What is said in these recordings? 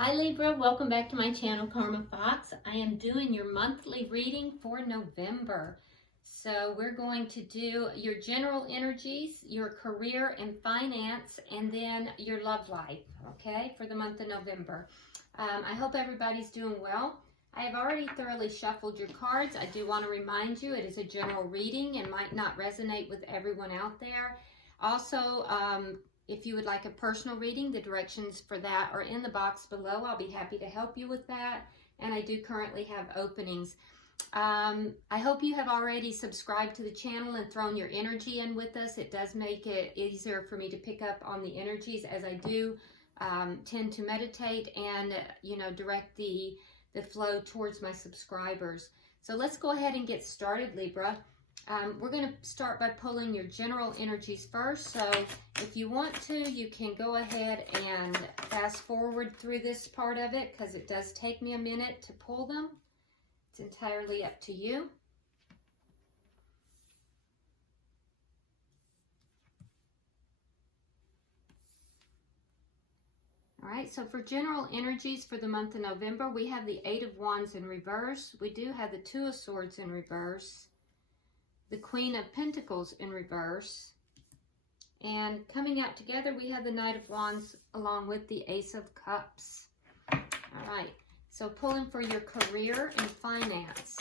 Hi Libra, welcome back to my channel, Karma Fox. I am doing your monthly reading for November. So we're going to do your general energies, your career and finance, and then your love life, okay, for the month of November. I hope everybody's doing well. I have already thoroughly shuffled your cards. I do want to remind you it is a general reading and might not resonate with everyone out there. Also, if you would like a personal reading, the directions for that are in the box below. I'll be happy to help you with that. And I do currently have openings. I hope you have already subscribed to the channel and thrown your energy in with us. It does make it easier for me to pick up on the energies, as I do tend to meditate and, direct the flow towards my subscribers. So let's go ahead and get started, Libra. We're going to start by pulling your general energies first. So if you want to, you can go ahead and fast forward through this part of it because it does take me a minute to pull them. It's entirely up to you. All right, so for general energies for the month of November, we have the Eight of Wands in reverse. We do have the Two of Swords in reverse. The Queen of Pentacles in reverse. And coming out together, we have the Knight of Wands along with the Ace of Cups. All right, so pulling for your career and finance.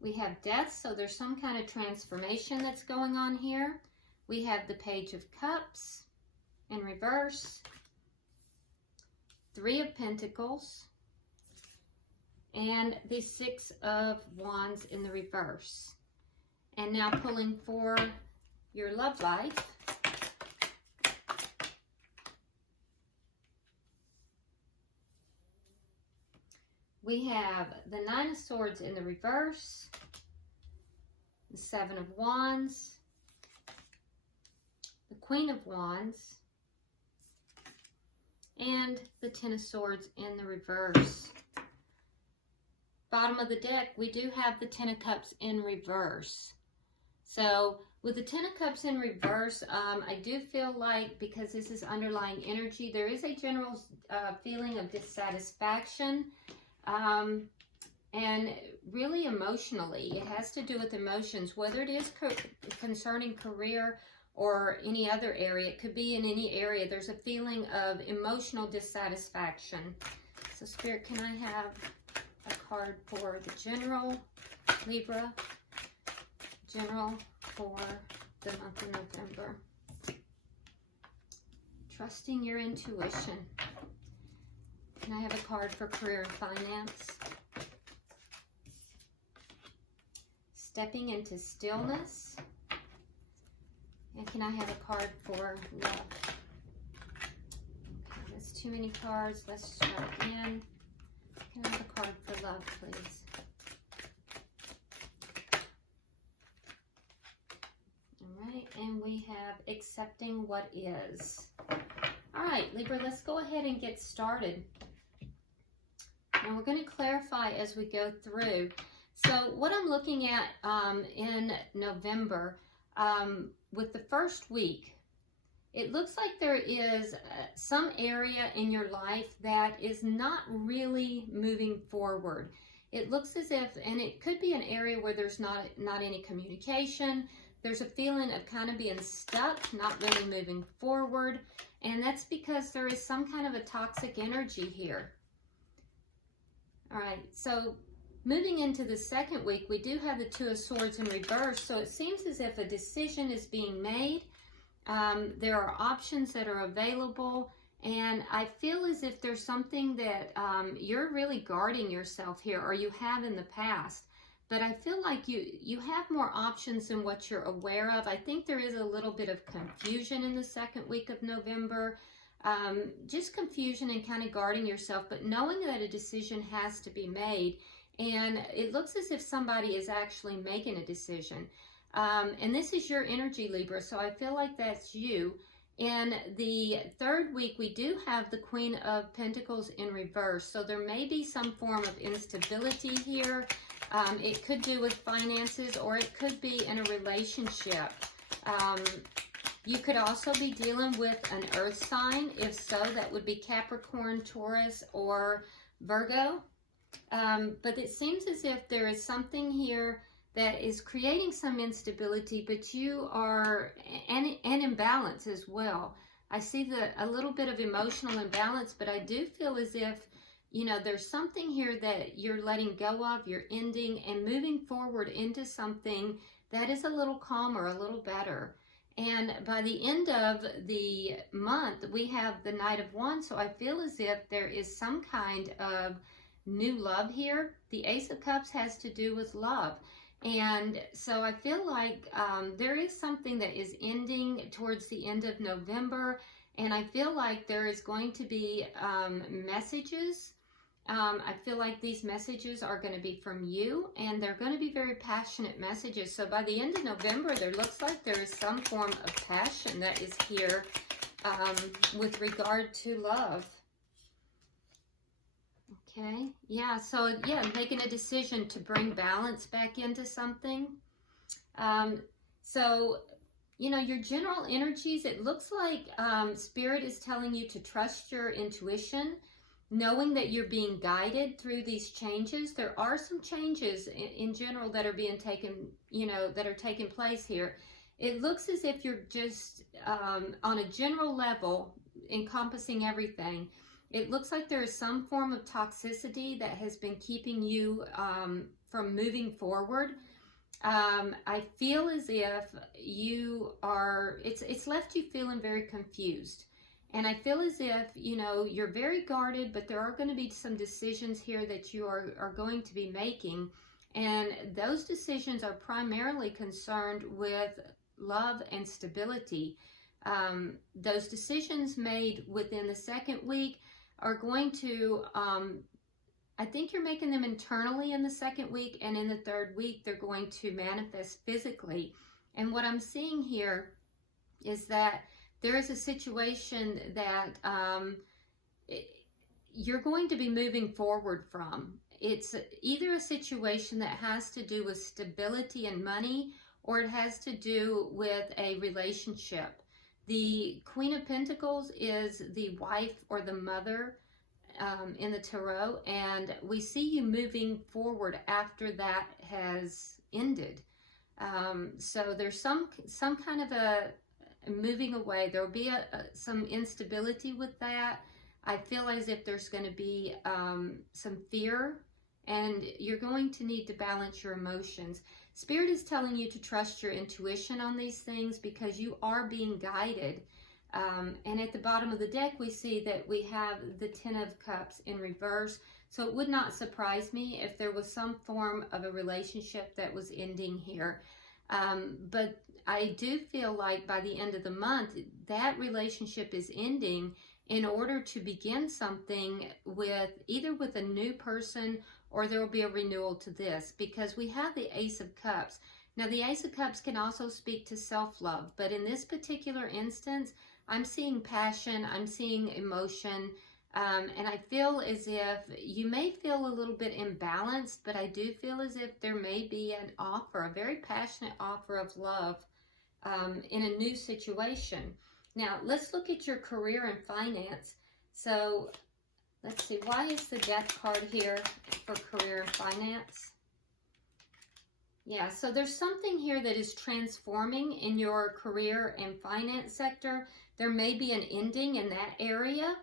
We have Death, so there's some kind of transformation that's going on here. We have the Page of Cups in reverse. Three of Pentacles, and the Six of Wands in the reverse. And now pulling for your love life. We have the Nine of Swords in the reverse, the Seven of Wands, the Queen of Wands, and the Ten of Swords in the reverse. Bottom of the deck, we do have the Ten of Cups in reverse. So with the Ten of Cups in reverse, I do feel like, because this is underlying energy, there is a general feeling of dissatisfaction, and really emotionally. It has to do with emotions, whether it is concerning career or any other area. It could be in any area. There's a feeling of emotional dissatisfaction. So Spirit, can I have a card for the general, Libra? General for the month of November. Trusting your intuition. Can I have a card for career and finance? Stepping into stillness. And can I have a card for love? Okay, that's too many cards. Let's try again. Can I have a card for love, please? All right, and we have accepting what is. All right, Libra, let's go ahead and get started. And we're going to clarify as we go through. So what I'm looking at in November, with the first week, it looks like there is some area in your life that is not really moving forward. It looks as if, and it could be an area where there's not any communication. There's a feeling of kind of being stuck, not really moving forward. And that's because there is some kind of a toxic energy here. All right, so moving into the second week, we do have the Two of Swords in reverse. So it seems as if a decision is being made. There are options that are available. And I feel as if there's something that you're really guarding yourself here, or you have in the past. But I feel like you have more options than what you're aware of. I think there is a little bit of confusion in the second week of November. Just confusion and kind of guarding yourself, but knowing that a decision has to be made. And it looks as if somebody is actually making a decision. And this is your energy, Libra, so I feel like that's you. In the third week, we do have the Queen of Pentacles in reverse. So there may be some form of instability here. It could do with finances, or it could be in a relationship. You could also be dealing with an earth sign. If so, that would be Capricorn, Taurus, or Virgo. But it seems as if there is something here that is creating some instability, but you are, and imbalance as well. I see a little bit of emotional imbalance, but I do feel as if, you know, there's something here that you're letting go of, you're ending and moving forward into something that is a little calmer, a little better. And by the end of the month, we have the Knight of Wands, so I feel as if there is some kind of new love here. The Ace of Cups has to do with love. And so I feel like there is something that is ending towards the end of November. And I feel like there is going to be messages. I feel like these messages are going to be from you, and they're going to be very passionate messages. So by the end of November, there looks like there is some form of passion that is here with regard to love. Okay, yeah, so yeah, making a decision to bring balance back into something. So, you know, your general energies, it looks like Spirit is telling you to trust your intuition, knowing that you're being guided through these changes. There are some changes in general that are being taken, you know, that are taking place here. It looks as if you're just on a general level, encompassing everything. It looks like there is some form of toxicity that has been keeping you from moving forward. I feel as if you are, it's left you feeling very confused. And I feel as if, you know, you're very guarded, but there are going to be some decisions here that you are going to be making. And those decisions are primarily concerned with love and stability. Those decisions made within the second week are going to, I think you're making them internally in the second week, and in the third week, they're going to manifest physically. And what I'm seeing here is that there is a situation that you're going to be moving forward from. It's either a situation that has to do with stability and money, or it has to do with a relationship. The Queen of Pentacles is the wife or the mother in the Tarot, and we see you moving forward after that has ended. So there's some kind of a moving away. There will be some instability with that. I feel as if there's going to be some fear, and you're going to need to balance your emotions. Spirit is telling you to trust your intuition on these things because you are being guided. And at the bottom of the deck, we see that we have the Ten of Cups in reverse. So it would not surprise me if there was some form of a relationship that was ending here. But I do feel like by the end of the month, that relationship is ending in order to begin something with either with a new person, or there will be a renewal to this, because we have the Ace of Cups. Now, the Ace of Cups can also speak to self-love, but in this particular instance, I'm seeing passion, I'm seeing emotion, and I feel as if you may feel a little bit imbalanced, but I do feel as if there may be an offer, a very passionate offer of love in a new situation. Now, let's look at your career and finance. So, let's see, why is the Death card here for career and finance? Yeah, so there's something here that is transforming in your career and finance sector. There may be an ending in that area.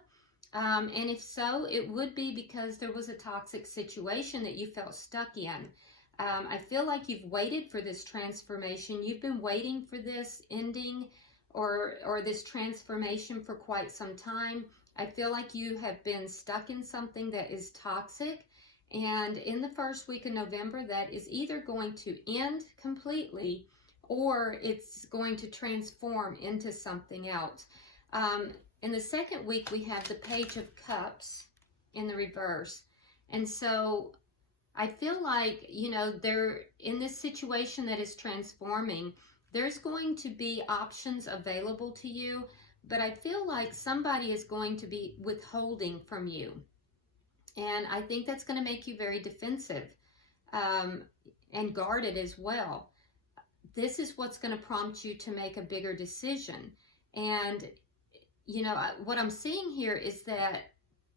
And if so, it would be because there was a toxic situation that you felt stuck in. I feel like you've waited for this transformation. You've been waiting for this ending or this transformation for quite some time. I feel like you have been stuck in something that is toxic. And in the first week of November, that is either going to end completely or it's going to transform into something else. In the second week, we have the Page of Cups in the reverse. And so I feel like, you know, there in this situation that is transforming, there's going to be options available to you, but I feel like somebody is going to be withholding from you. And I think that's going to make you very defensive and guarded as well. this is what's going to prompt you to make a bigger decision. And, you know, what I'm seeing here is that,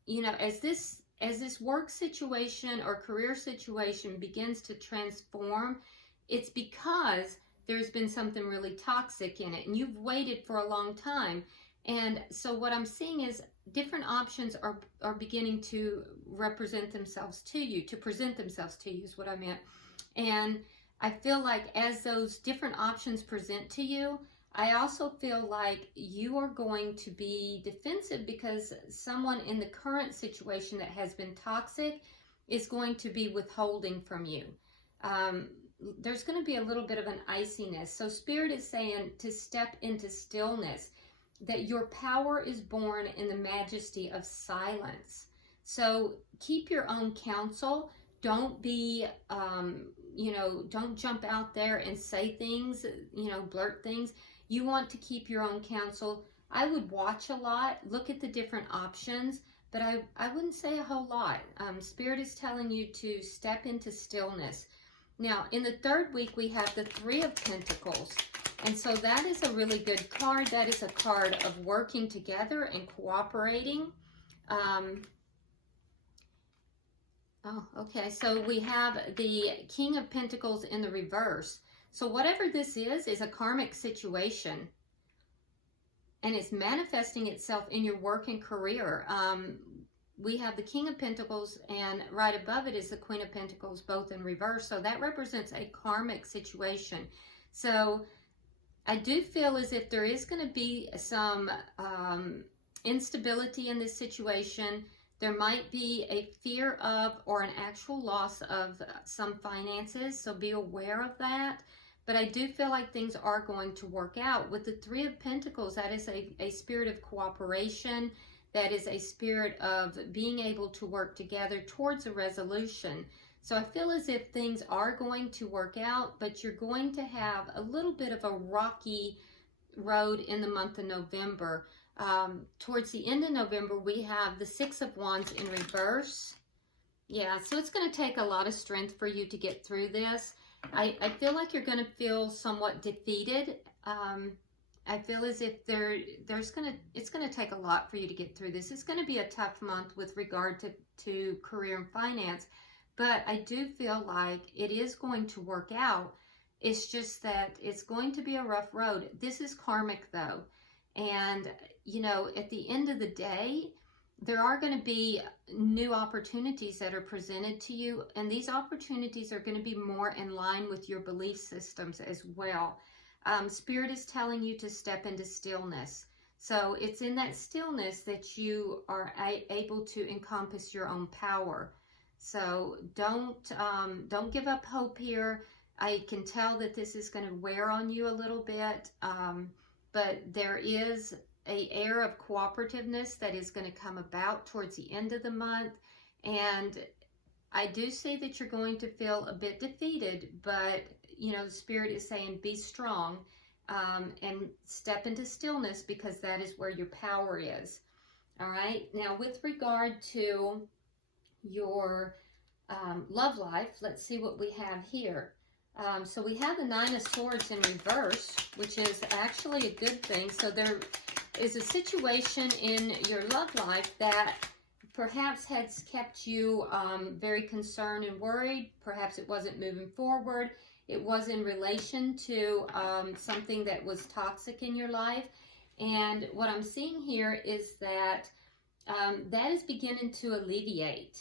you know, as this work situation or career situation begins to transform, it's because there's been something really toxic in it and you've waited for a long time. And so what I'm seeing is different options are beginning to represent themselves to you, to present themselves to you is what I meant. And I feel like as those different options present to you, I also feel like you are going to be defensive because someone in the current situation that has been toxic is going to be withholding from you. There's going to be a little bit of an iciness. So Spirit is saying to step into stillness, that your power is born in the majesty of silence. So keep your own counsel. Don't be, you know, don't jump out there and say things, you know, blurt things. You want to keep your own counsel. I would watch a lot, look at the different options, but I wouldn't say a whole lot. Spirit is telling you to step into stillness. Now, in the third week, we have the Three of Pentacles. And so that is a really good card. That is a card of working together and cooperating. Oh, okay. So we have the King of Pentacles in the reverse. So whatever this is a karmic situation. And it's manifesting itself in your work and career. We have the King of Pentacles, and right above it is the Queen of Pentacles, both in reverse. So that represents a karmic situation. So I do feel as if there is going to be some instability in this situation. There might be a fear of or an actual loss of some finances, so be aware of that. But I do feel like things are going to work out. With the Three of Pentacles, that is a spirit of cooperation. That is a spirit of being able to work together towards a resolution. So I feel as if things are going to work out, but you're going to have a little bit of a rocky road in the month of November. Towards the end of November, we have the Six of Wands in reverse. Yeah, so it's going to take a lot of strength for you to get through this. I feel like you're going to feel somewhat defeated. I feel as if it's going to take a lot for you to get through this. It's going to be a tough month with regard to career and finance, but I do feel like it is going to work out. It's just that it's going to be a rough road. This is karmic though. And, you know, at the end of the day, there are going to be new opportunities that are presented to you. And these opportunities are going to be more in line with your belief systems as well. Spirit is telling you to step into stillness. So it's in that stillness that you are able to encompass your own power. So don't give up hope here. I can tell that this is going to wear on you a little bit, but there is an air of cooperativeness that is going to come about towards the end of the month. And I do see that you're going to feel a bit defeated, but you know, the Spirit is saying be strong and step into stillness because that is where your power is. All right. Now, with regard to your love life, let's see what we have here. So we have the Nine of Swords in reverse, which is actually a good thing. So there is a situation in your love life that perhaps has kept you very concerned and worried. Perhaps it wasn't moving forward. It was in relation to something that was toxic in your life. And what I'm seeing here is that that is beginning to alleviate.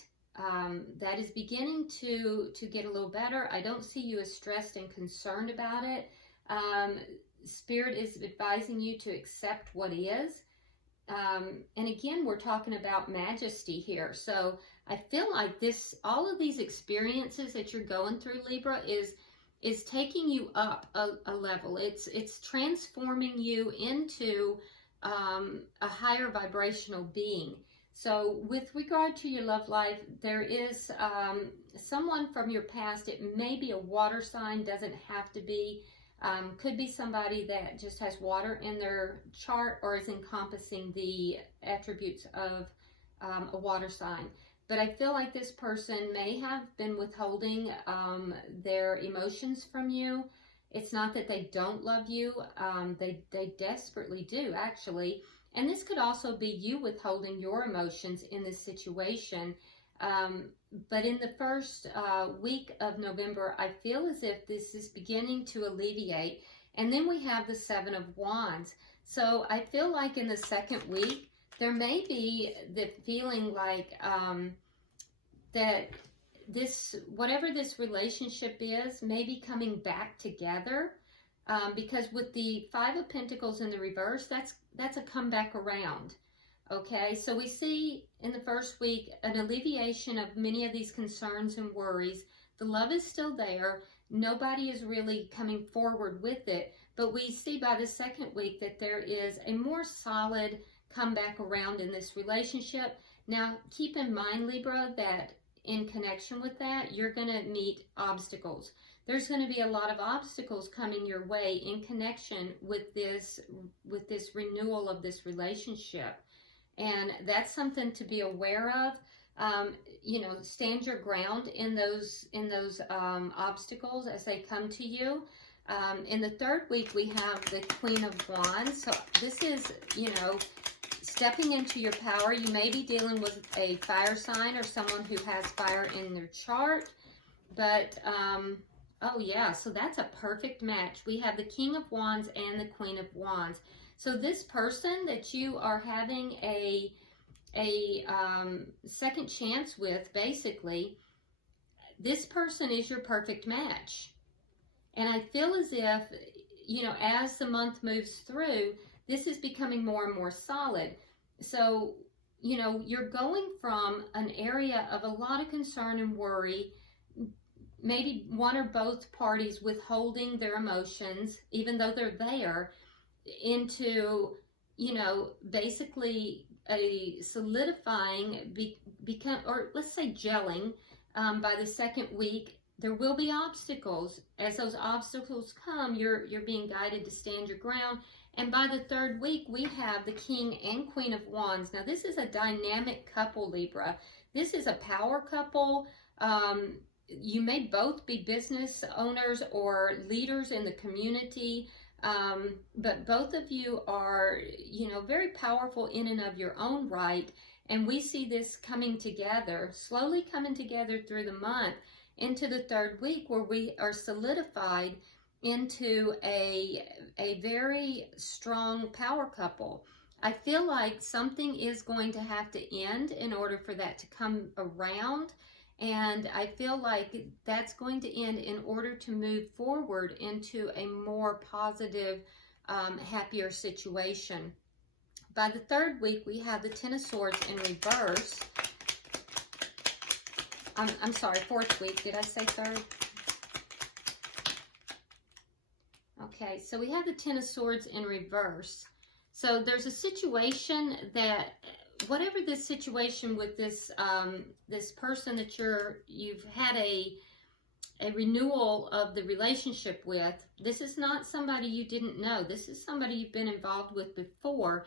That is beginning to get a little better. I don't see you as stressed and concerned about it. Spirit is advising you to accept what is. And again, we're talking about majesty here. So I feel like all of these experiences that you're going through, Libra, is taking you up a level. It's transforming you into a higher vibrational being. So with regard to your love life, there is someone from your past. It may be a water sign, doesn't have to be. Could be somebody that just has water in their chart or is encompassing the attributes of a water sign. But I feel like this person may have been withholding their emotions from you. It's not that they don't love you. They desperately do, actually. And this could also be you withholding your emotions in this situation. But in the first week of November, I feel as if this is beginning to alleviate. And then we have the Seven of Wands. So I feel like in the second week, there may be the feeling like that this, whatever this relationship is, may be coming back together. Because with the Five of Pentacles in the reverse, that's a comeback around. Okay, so we see in the first week an alleviation of many of these concerns and worries. The love is still there. Nobody is really coming forward with it. But we see by the second week that there is a more solid comeback around in this relationship. Now, keep in mind, Libra, that in connection with that, you're going to meet obstacles. There's going to be a lot of obstacles coming your way in connection with this renewal of this relationship. And that's something to be aware of. You know, stand your ground in those obstacles as they come to you. In the third week, we have the Queen of Wands. So this is, you know, stepping into your power. You may be dealing with a fire sign or someone who has fire in their chart. But, oh yeah, so that's a perfect match. We have the King of Wands and the Queen of Wands. So this person that you are having a second chance with, basically, this person is your perfect match. And I feel as if, you know, as the month moves through, this is becoming more and more solid. So, you know, you're going from an area of a lot of concern and worry, maybe one or both parties withholding their emotions, even though they're there, into, you know, basically a solidifying, or let's say gelling. By the second week, there will be obstacles. As those obstacles come, you're being guided to stand your ground. And by the third week, we have the King and Queen of Wands. Now, this is a dynamic couple, Libra. This is a power couple. You may both be business owners or leaders in the community. But both of you are, you know, very powerful in and of your own right. And we see this coming together, slowly coming together through the month into the third week, where we are solidified into a very strong power couple. I feel like something is going to have to end in order for that to come around. And I feel like that's going to end in order to move forward into a more positive, happier situation. By the third week, we have the Ten of Swords in reverse. I'm sorry, fourth week. Did I say third? Okay, so we have the Ten of Swords in reverse. So there's a situation that, whatever this situation with this this person that you've had a renewal of the relationship with, this is not somebody you didn't know. This is somebody you've been involved with before.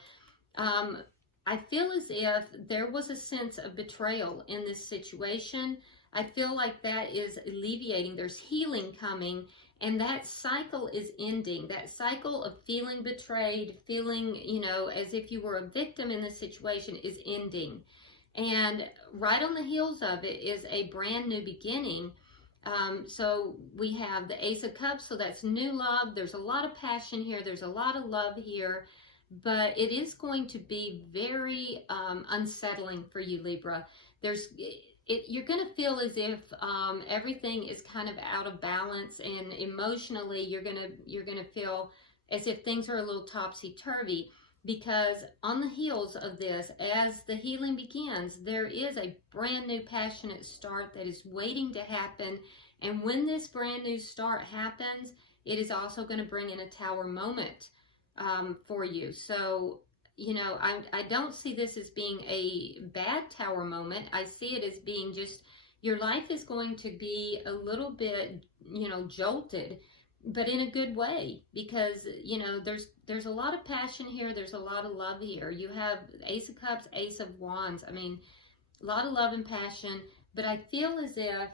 I feel as if there was a sense of betrayal in this situation. I feel like that is alleviating. There's healing coming, and that cycle is ending. That cycle of feeling betrayed, feeling, you know, as if you were a victim in this situation is ending. And right on the heels of it is a brand new beginning. So we have the Ace of Cups, so that's new love. There's a lot of passion here. There's a lot of love here. But it is going to be very unsettling for you, Libra. You're going to feel as if everything is kind of out of balance, and emotionally you're going to feel as if things are a little topsy-turvy, because on the heels of this, as the healing begins, there is a brand new passionate start that is waiting to happen. And when this brand new start happens, it is also going to bring in a tower moment for you. So, you know, I don't see this as being a bad tower moment. I see it as being just, your life is going to be a little bit, you know, jolted, but in a good way, because, you know, there's a lot of passion here. There's a lot of love here. You have Ace of Cups, Ace of Wands. I mean, a lot of love and passion, but I feel as if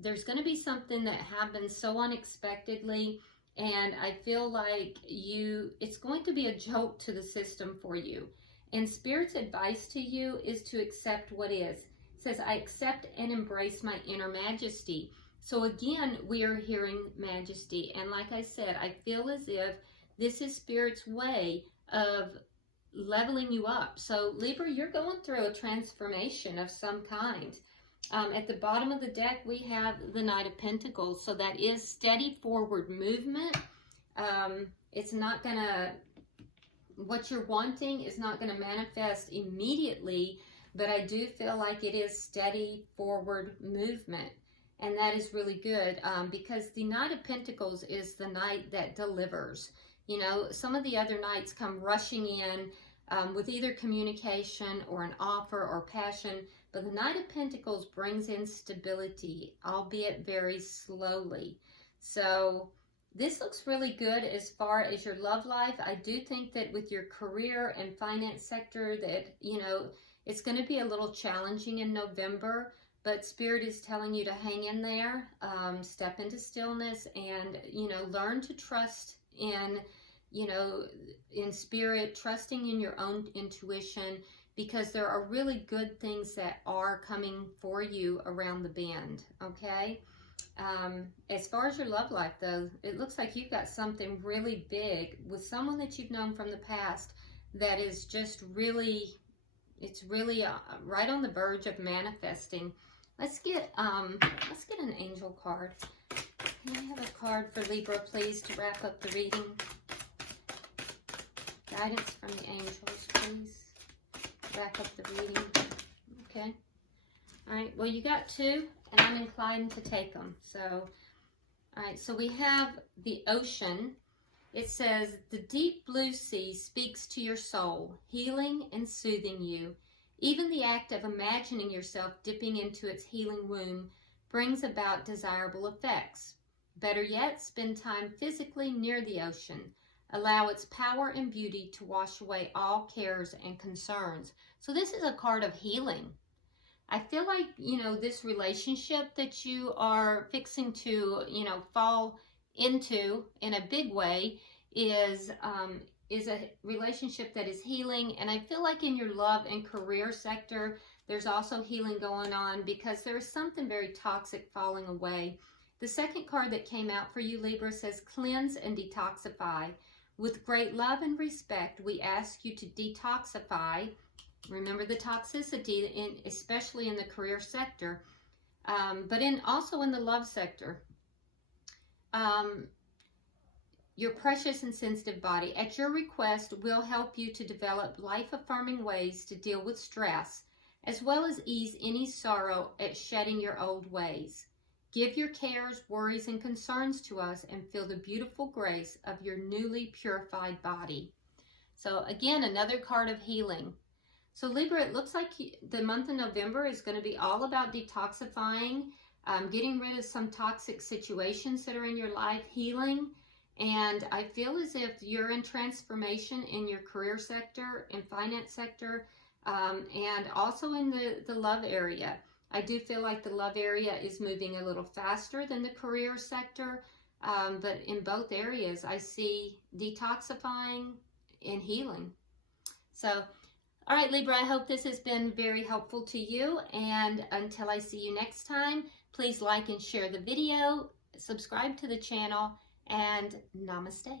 there's going to be something that happens so unexpectedly, and I feel like it's going to be a jolt to the system for you. And Spirit's advice to you is to accept what is. It says, I accept and embrace my inner majesty. So again, we are hearing majesty. And like I said, I feel as if this is Spirit's way of leveling you up. So Libra, you're going through a transformation of some kind. At the bottom of the deck, we have the Knight of Pentacles. So that is steady forward movement. It's not going to, what you're wanting is not going to manifest immediately, but I do feel like it is steady forward movement. And that is really good because the Knight of Pentacles is the knight that delivers. You know, some of the other knights come rushing in with either communication or an offer or passion. But the Knight of Pentacles brings in stability, albeit very slowly. So this looks really good as far as your love life. I do think that with your career and finance sector that, you know, it's going to be a little challenging in November. But Spirit is telling you to hang in there, step into stillness, and, you know, learn to trust in, you know, in Spirit, trusting in your own intuition, because there are really good things that are coming for you around the bend, okay? As far as your love life, though, it looks like you've got something really big with someone that you've known from the past that is just really, it's really right on the verge of manifesting. Let's get an angel card. Can I have a card for Libra, please, to wrap up the reading? Guidance from the angels, please. Wrap up the reading. Okay. All right. Well, you got two, and I'm inclined to take them. So, all right. So we have the ocean. It says, the deep blue sea speaks to your soul, healing and soothing you. Even the act of imagining yourself dipping into its healing womb brings about desirable effects. Better yet, spend time physically near the ocean. Allow its power and beauty to wash away all cares and concerns. So this is a card of healing. I feel like, you know, this relationship that you are fixing to, you know, fall into in a big way is a relationship that is healing. And I feel like in your love and career sector, there's also healing going on because there's something very toxic falling away. The second card that came out for you, Libra, says cleanse and detoxify. With great love and respect, we ask you to detoxify. Remember the toxicity, especially in the career sector, but also in the love sector. Your precious and sensitive body. At your request, we'll help you to develop life-affirming ways to deal with stress, as well as ease any sorrow at shedding your old ways. Give your cares, worries, and concerns to us and feel the beautiful grace of your newly purified body. So again, another card of healing. So Libra, it looks like the month of November is going to be all about detoxifying, getting rid of some toxic situations that are in your life, healing. And I feel as if you're in transformation in your career sector and finance sector, and also in the love area. I do feel like the love area is moving a little faster than the career sector, but in both areas, I see detoxifying and healing. So, all right, Libra, I hope this has been very helpful to you. And until I see you next time, please like and share the video, subscribe to the channel, and namaste.